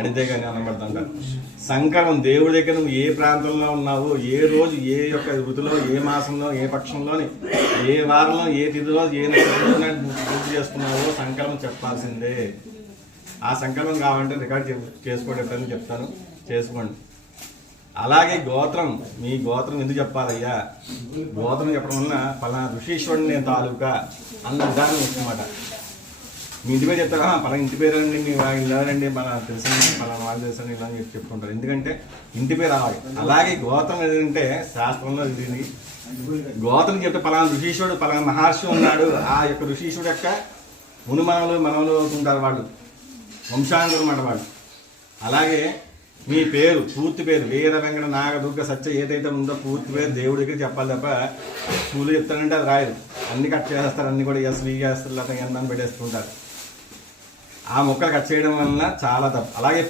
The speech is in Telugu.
అడితే కానీ అన్నం పెడతాంట. సంకల్పం దేవుడి దగ్గర నువ్వు ఏ ప్రాంతంలో ఉన్నావు, ఏ రోజు ఏ యొక్క ఋతులో, ఏ మాసంలో, ఏ పక్షంలోని, ఏ వారంలో, ఏ తిథిలో, ఏ నక్షత్రంలో పూర్తి చేసుకున్నావో సంకల్పం చెప్పాల్సిందే. ఆ సంకల్పం కావాలంటే రికార్డ్ చేసుకోవడం చెప్తాను, చేసుకోండి. అలాగే గోత్రం, మీ గోత్రం ఎందుకు చెప్పాలయ్యా, గోత్రం చెప్పడం వలన పలానా ఋషీశ్వరుని నేను తాలూకా అన్న విధానం వస్తుందన్నమాట. మీ ఇంటి పేరు చెప్తారా, పలానా ఇంటి పేరు అండి, మీ ఇలానండి మన తెలిసిన పలానా వాళ్ళు తెలుసండి ఇలా అని చెప్పుకుంటారు. ఎందుకంటే ఇంటి పేరు అలాగే గోత్రం ఏంటంటే శాస్త్రంలో ఇది గోత్రం చెప్తే పలానా ఋషీశ్వరుడు, పలానా మహర్షి ఉన్నాడు, ఆ యొక్క ఋషీశ్వరుడు యొక్క మనవలు అవుతుంటారు వాళ్ళు, వంశాంతరం అన్నమాట వాళ్ళు. అలాగే మీ పేరు, పూర్తి పేరు వీర వెంకట నాగదుర్గ సత్య ఏదైతే ఉందో పూర్తి పేరు దేవుడి దగ్గర చెప్పాలి తప్ప స్కూల్లో చెప్తారంటే అది రాయరు. అన్ని కట్ చేస్తారు, అన్ని కూడా ఎస్వి చేస్తారు, లేకపోతే ఎందని పెట్టేస్తుంటారు. ఆ మొక్కలు కట్ చేయడం వలన చాలా తప్పు. అలాగే